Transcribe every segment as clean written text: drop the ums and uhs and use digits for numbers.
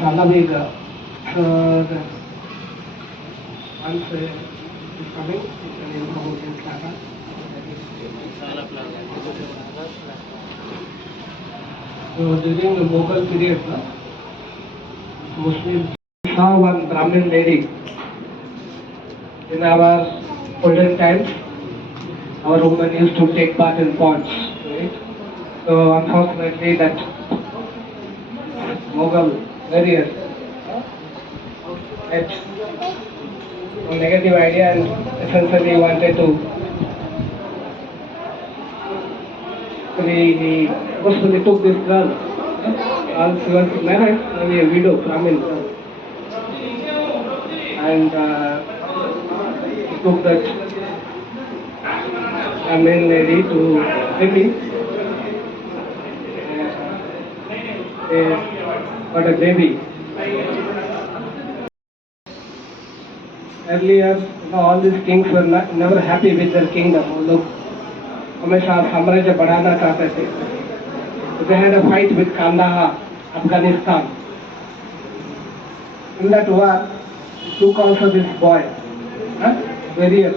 Salavega. Once is coming, you can inform Slava. So during the Mughal period, Muslims saw one Brahmin lady. In our olden times, our women used to take part in ponds, right? So unfortunately, that Mughal warriors had a negative idea and essentially wanted to he forcefully took this girl. She was married, only a widow, Brahmin girl. And he took that Brahmin lady to Delhi. They got a baby. Earlier, all these kings were never happy with their kingdom. Look, हमेशा साम्राज्य बढ़ाना चाहते थे. They had a fight with Kandahar, Afghanistan. In that war, took also this boy, warrior,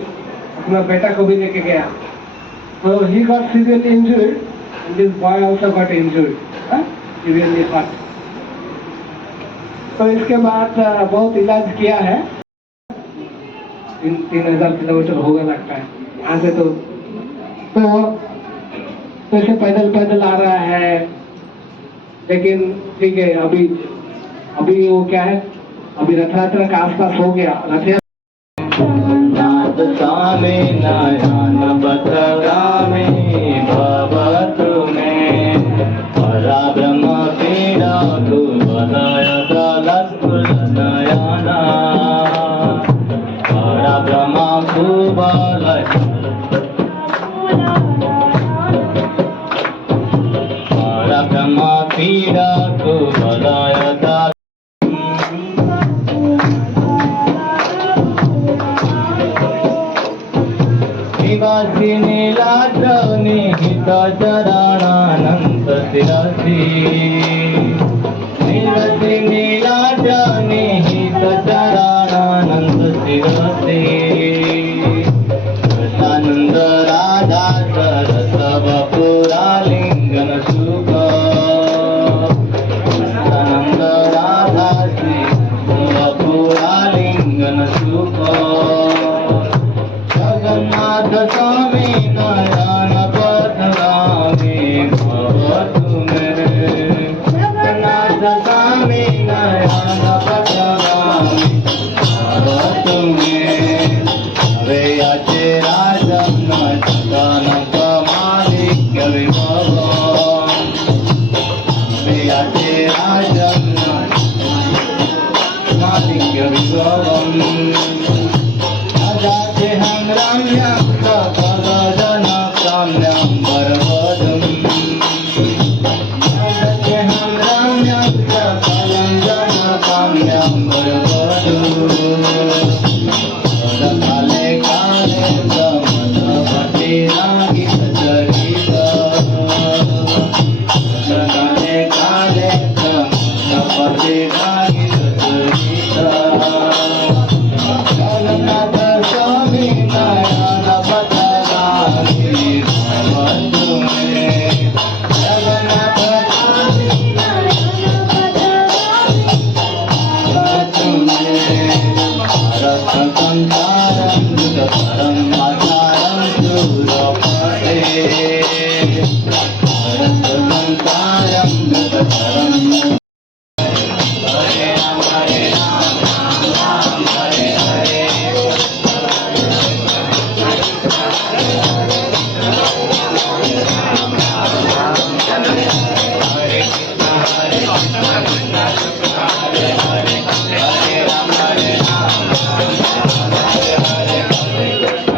अपना बेटा को भी लेके गया. So he got severely injured, and this boy also got injured, severely hurt. तो इसके बाद बहुत इलाज किया है. 3,000 किलोमीटर होगा लगता है यहाँ से. तो ऐसे पैदल पैदल आ रहा है. लेकिन ठीक है, अभी वो क्या है, अभी रथ यात्रा का आसपास हो गया. रथ यात्रा निहित चरणानंत शिरसि नीलाज निहित चरणानंत शिरसि आनंद राधा सरस बपुरालिंगन सुख आनंद राधा श्री बपुरालिंगन सुख जगन्नाथ स्वामी नारायण पथगामी भवतु मे. जगन्नाथ स्वामी नारायण पथगामी भवतु मे. अवेयाचे राजन कनक मालिक्य विभव. अवेयाचे राजन मालिक्य विभव. रम्यं सकल जन काम्यं वरवधुं. रम्यं सकल जन काम्यं वरवधुं. काले काले समदपति रागित चरित. काले काले समदपति रागित चरित. जगन्नाथ स्वामी नारायण पथगामी भवतु मे. जगन्नाथ स्वामी नारायण पथगामी भवतु मे. रथ संसारं दुःखपरं आचारं दूरपटे. रथ संसारं दुःखपरं. हरे राम हरे Ram Ram Ram Hare Hare. Hare Ram Hare Ram Ram Ram Hare Hare.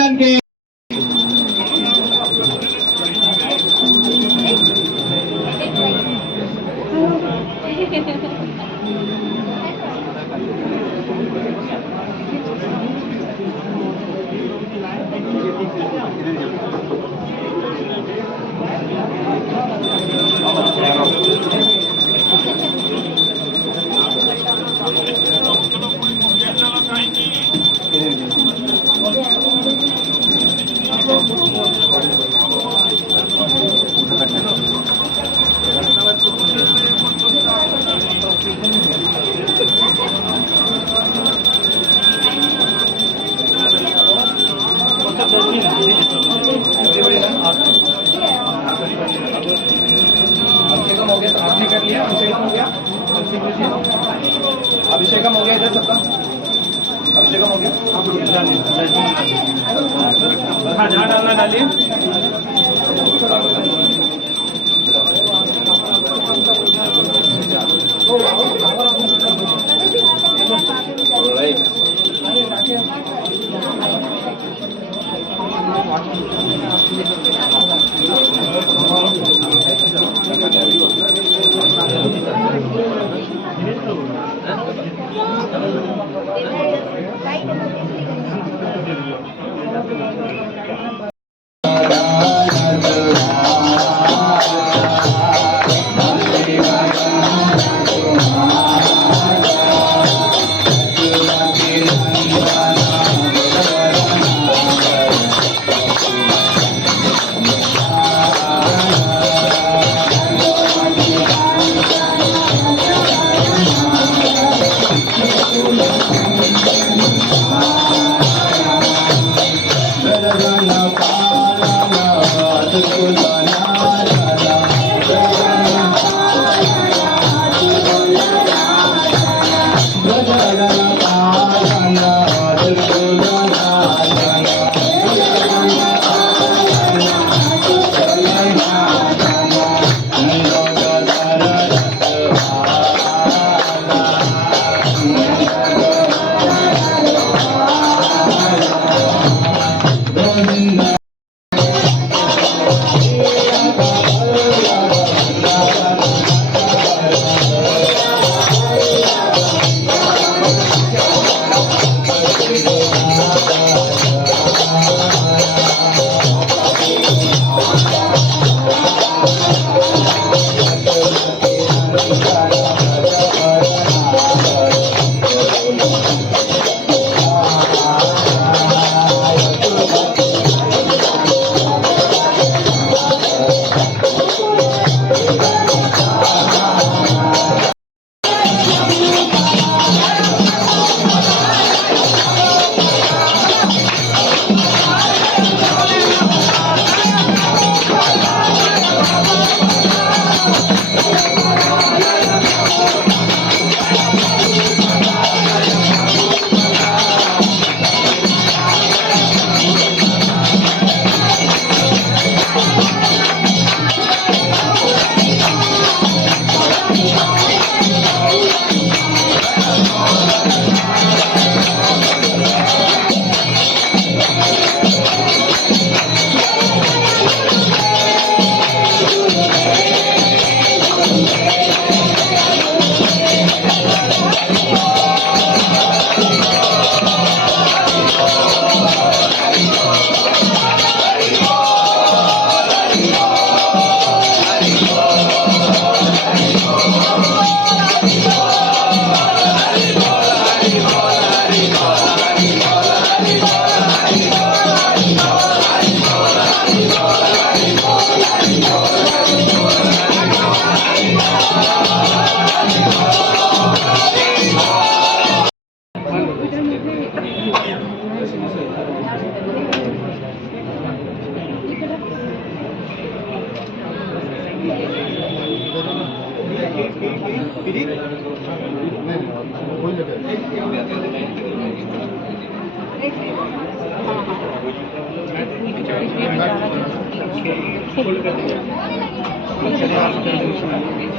చేయడానికి अभिषेकम हो गया तो आपने कर लिया। अभिषेकम हो गया, अभिषेकम हो गया इधर सबका। अभिषेकम हो गया। हाँ जहाँ डालना डालिए।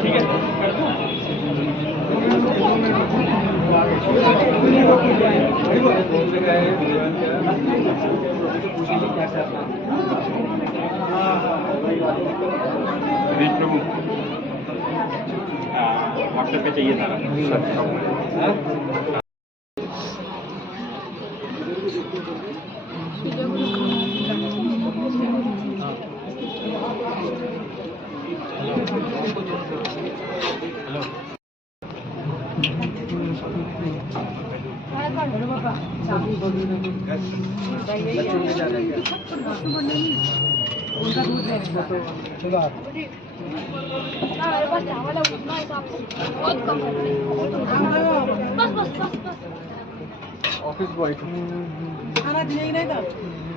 ठीक है। दिनेश प्रभु व्हाट्सएप पे चाहिए था मेरे पास चावल है उतना हिसाब से बहुत कम है बस बस बस बस ऑफिस बॉय खाना दिया ही नहीं था